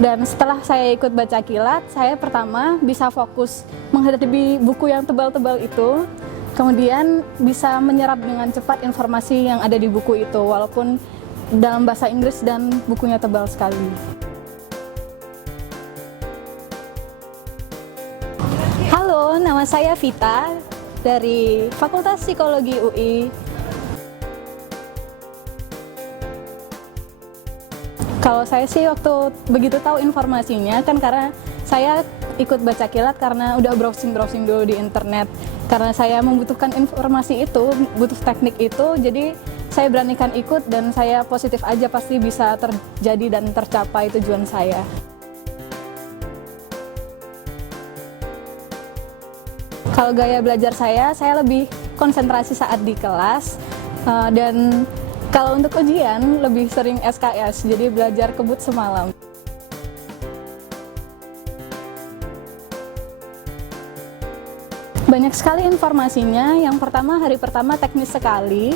Dan setelah saya ikut baca kilat, saya pertama bisa fokus menghadapi buku yang tebal-tebal itu, kemudian bisa menyerap dengan cepat informasi yang ada di buku itu, walaupun dalam bahasa Inggris dan bukunya tebal sekali. Halo, nama saya Vita dari Fakultas Psikologi UI. Kalau saya sih waktu begitu tahu informasinya kan karena saya ikut baca kilat karena udah browsing-browsing dulu di internet. Karena saya membutuhkan informasi itu, butuh teknik itu, jadi saya beranikan ikut dan saya positif aja pasti bisa terjadi dan tercapai tujuan saya. Kalau gaya belajar saya lebih konsentrasi saat di kelas dan kalau untuk ujian lebih sering SKS, jadi belajar kebut semalam. Banyak sekali informasinya. Yang pertama, hari pertama teknis sekali.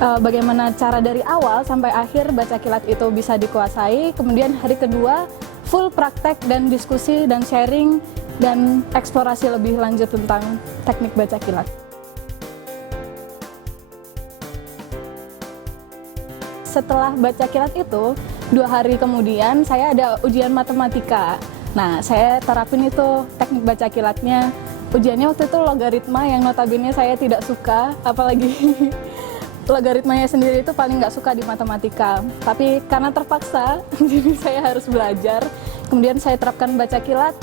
Bagaimana cara dari awal sampai akhir baca kilat itu bisa dikuasai. Kemudian hari kedua, full praktek dan diskusi dan sharing dan eksplorasi lebih lanjut tentang teknik baca kilat. Setelah baca kilat itu, 2 hari kemudian saya ada ujian matematika. Nah, saya terapin itu teknik baca kilatnya. Ujiannya waktu itu logaritma yang notabene saya tidak suka, apalagi logaritmanya sendiri itu paling nggak suka di matematika. Tapi karena terpaksa, jadi saya harus belajar. Kemudian saya terapkan baca kilat,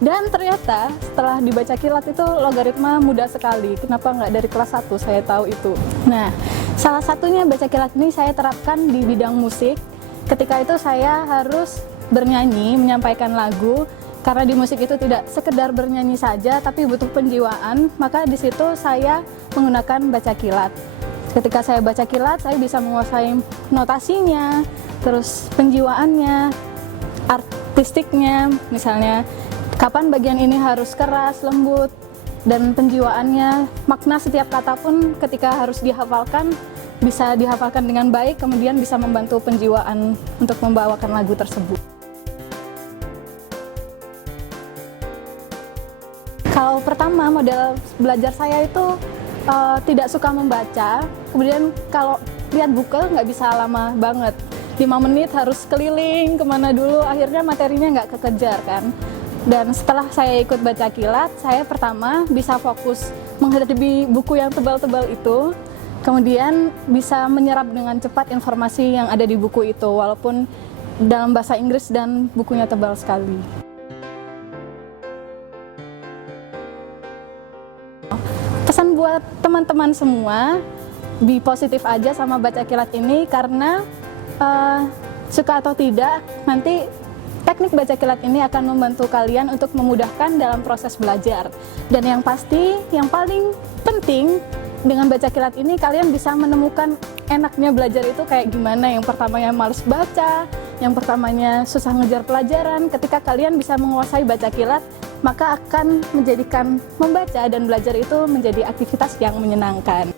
dan ternyata setelah dibaca kilat itu logaritma mudah sekali. Kenapa nggak dari kelas 1 saya tahu itu. Nah, salah satunya baca kilat ini saya terapkan di bidang musik. Ketika itu saya harus bernyanyi, menyampaikan lagu. Karena di musik itu tidak sekedar bernyanyi saja, tapi butuh penjiwaan. Maka di situ saya menggunakan baca kilat. Ketika saya baca kilat, saya bisa menguasai notasinya, terus penjiwaannya, artistiknya, misalnya kapan bagian ini harus keras, lembut, dan penjiwaannya, makna setiap kata pun ketika harus dihafalkan, bisa dihafalkan dengan baik, kemudian bisa membantu penjiwaan untuk membawakan lagu tersebut. Kalau pertama, model belajar saya itu tidak suka membaca, kemudian kalau lihat buku nggak bisa lama banget, 5 menit harus keliling kemana dulu, akhirnya materinya nggak kekejar kan. Dan setelah saya ikut baca kilat, saya pertama bisa fokus menghadapi buku yang tebal-tebal itu, kemudian bisa menyerap dengan cepat informasi yang ada di buku itu, walaupun dalam bahasa Inggris dan bukunya tebal sekali. Pesan buat teman-teman semua, be positif aja sama baca kilat ini, karena suka atau tidak, nanti teknik baca kilat ini akan membantu kalian untuk memudahkan dalam proses belajar. Dan yang pasti, yang paling penting dengan baca kilat ini kalian bisa menemukan enaknya belajar itu kayak gimana. Yang pertamanya males baca, yang pertamanya susah ngejar pelajaran. Ketika kalian bisa menguasai baca kilat, maka akan menjadikan membaca dan belajar itu menjadi aktivitas yang menyenangkan.